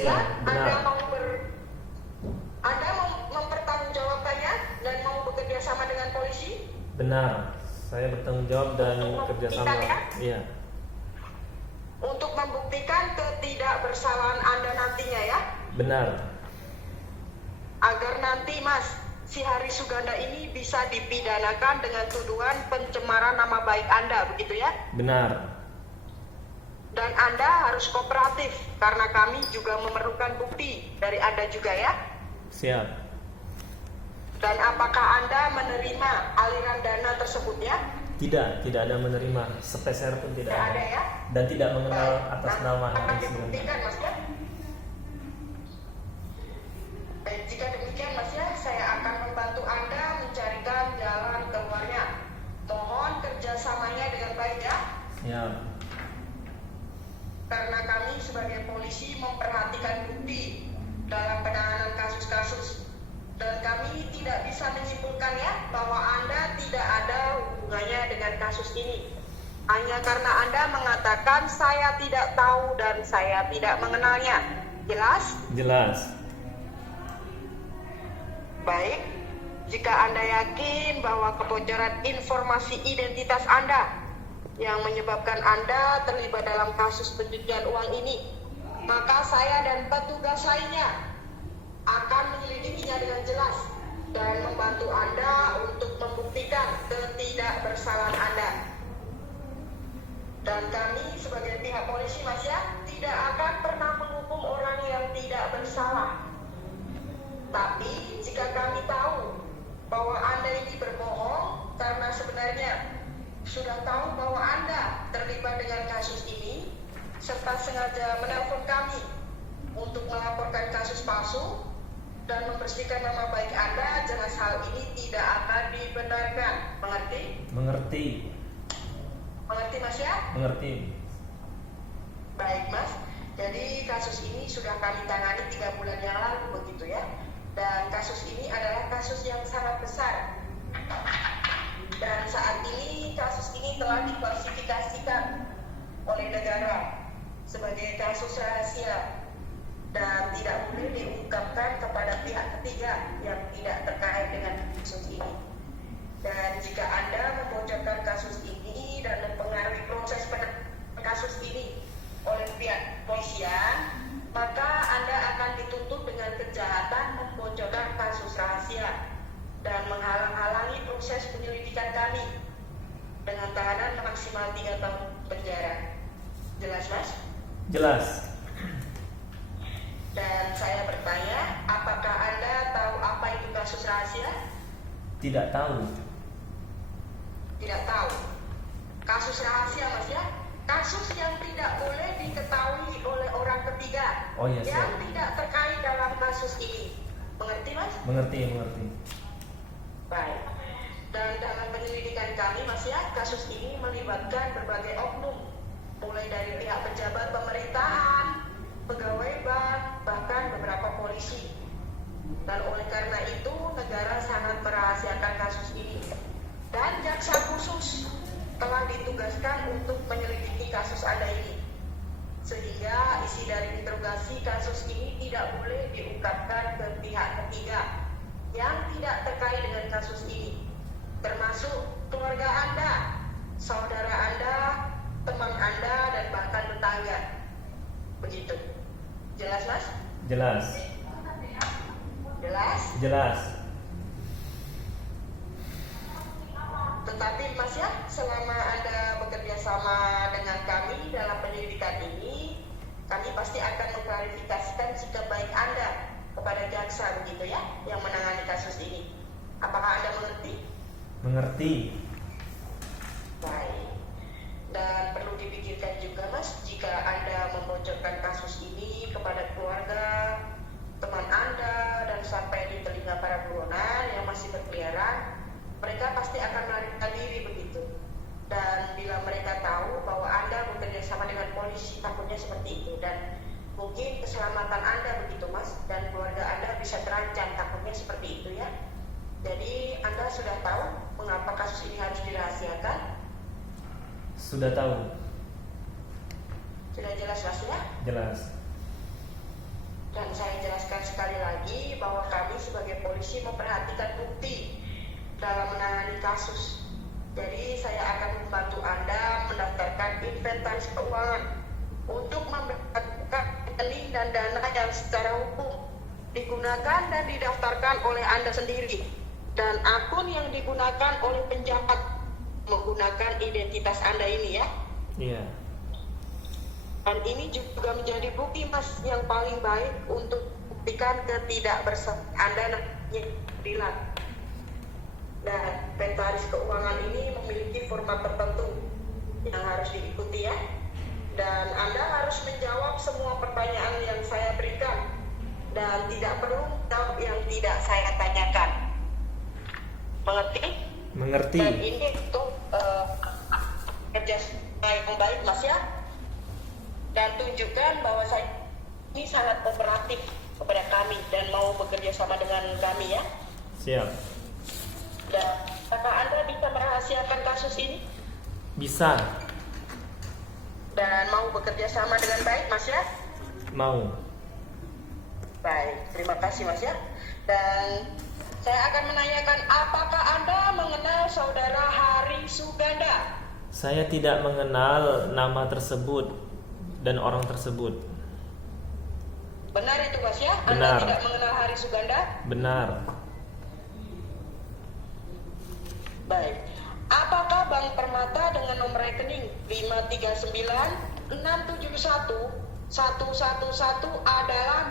kepolisian. Benar. Anda mau mempertanggungjawabkannya dan mau bekerja sama dengan polisi? Benar. Saya bertanggung jawab dan bekerja sama. Iya. Untuk membuktikan ketidakbersalahan Anda nantinya ya? Benar. Agar nanti Mas, si Haris Suganda ini bisa dipidanakan dengan tuduhan pencemaran nama baik Anda, begitu ya? Benar. Dan Anda harus kooperatif karena kami juga memerlukan bukti dari Anda juga ya? Siap. Dan apakah Anda menerima aliran dana tersebut ya? Tidak ada menerima, sepeser pun tidak ada. Ya? Dan tidak mengenal atas nama akan Haris Suganda. dibuktikan Mas ya? Jika demikian Mas ya, saya akan membantu Anda mencarikan jalan keluarnya. Mohon kerjasamanya dengan baik ya. Siap. Karena kami sebagai polisi memperhatikan bukti dalam penanganan kasus-kasus. Dan kami tidak bisa menyimpulkan ya bahwa Anda tidak ada hubungannya dengan kasus ini. Hanya karena Anda mengatakan saya tidak tahu dan saya tidak mengenalnya. Jelas? Jelas. Baik, jika Anda yakin bahwa kebocoran informasi identitas Anda yang menyebabkan Anda terlibat dalam kasus pencucian uang ini, maka saya dan petugas lainnya akan menyelidikinya dengan jelas dan membantu Anda untuk membuktikan ketidakbersalahan Anda. Dan kami sebagai pihak polisi Mas ya, tidak akan pernah menghukum orang yang tidak bersalah. Tapi jika kami tahu bahwa Anda ini berbohong karena sebenarnya sudah tahu bahwa Anda terlibat dengan kasus ini serta sengaja menelpon kami untuk melaporkan kasus palsu dan membersihkan nama baik Anda, jelas hal ini tidak akan dibenarkan. Mengerti? Mengerti. Mengerti Mas ya? Mengerti. Baik Mas, jadi kasus ini sudah kami tangani 3 bulan yang lalu begitu ya. Dan kasus ini adalah kasus yang sangat besar. Dan saat ini kasus ini telah diklasifikasikan oleh negara sebagai kasus rahasia dan tidak boleh diungkapkan kepada pihak ketiga yang tidak terkait dengan kasus ini. Dan jika Anda membocorkan kasus ini dan mempengaruhi proses penanganan kasus ini oleh pihak kepolisian, maka Anda akan dituntut dengan kejahatan membocorkan kasus rahasia dan menghalang-halangi proses penyelidikan kami dengan tahanan maksimal 3 tahun penjara. Jelas Mas? Jelas. Dan saya bertanya, apakah Anda tahu apa itu kasus rahasia? Tidak tahu. Tidak tahu. Kasus rahasia Mas ya? Kasus yang tidak boleh diketahui oleh orang ketiga. Oh iya, yang siap. tidak terkait dalam kasus ini. Mengerti Mas? Mengerti. Baik. Dan dalam penyelidikan kami Mas ya, kasus ini melibatkan berbagai oknum, mulai dari pihak pejabat pemerintahan, pegawai bank, bahkan beberapa polisi. Dan oleh karena itu negara sangat merahasiakan kasus ini. Dan jaksa khusus telah ditugaskan untuk menyelidiki kasus Anda ini. Sehingga isi dari interogasi kasus ini tidak boleh diungkapkan ke pihak ketiga yang tidak terkait dengan kasus ini, termasuk keluarga Anda, saudara Anda, teman Anda, dan bahkan tetangga. Begitu. Jelas Mas? Jelas. Jelas? Jelas. Tetapi Mas ya, selama Anda bekerja sama dengan kami dalam penyelidikan ini, kami pasti akan mengklarifikasikan sikap baik Anda kepada jaksa begitu ya, yang menangani kasus ini. Apakah Anda mengerti? Mengerti. Baik. Dan perlu dipikirkan juga Mas, jika Anda membocorkan kasus ini kepada keluarga, teman Anda, dan sampai di telinga para buronan yang masih berkeliaran, mereka pasti akan melarikan diri begitu. Dan bila mereka tahu bahwa Anda bekerja sama dengan polisi, takutnya seperti itu. Dan mungkin keselamatan Anda begitu Mas, dan keluarga Anda bisa terancam, takutnya seperti itu ya. Jadi Anda sudah tahu mengapa kasus ini harus dirahasiakan? Sudah tahu. Sudah jelas Mas ya? Jelas. polisi memperhatikan bukti dalam menangani kasus. Jadi saya akan membantu Anda mendaftarkan inventaris keuangan untuk memperhatikan rekening dan dana yang secara hukum digunakan dan didaftarkan oleh Anda sendiri, dan akun yang digunakan oleh penjahat menggunakan identitas Anda ini ya. Iya. Dan ini juga menjadi bukti Mas yang paling baik untuk buktikan ketidakbersamaan Anda nantinya di pengadilan. Dan inventaris keuangan ini memiliki format tertentu yang harus diikuti ya. Dan Anda harus menjawab semua pertanyaan yang saya berikan dan tidak perlu menjawab yang tidak saya tanyakan. Mengerti? Mengerti. Dan ini untuk kerja yang baik Mas ya. Dan tunjukkan bahwa saya ini sangat kooperatif kepada kami dan mau bekerja sama dengan kami ya. Siap. Dan apakah Anda bisa merahasiakan kasus ini? Bisa. Dan mau bekerja sama dengan baik Mas ya? Mau. Baik, terima kasih Mas ya. Dan saya akan menanyakan, apakah Anda mengenal saudara Hari Suganda? Saya tidak mengenal nama tersebut dan orang tersebut. Benar itu Mas ya? Benar. Anda tidak mengenal Hari Suganda? Benar. Baik. Apakah Bank Permata dengan nomor rekening 539 671 111 adalah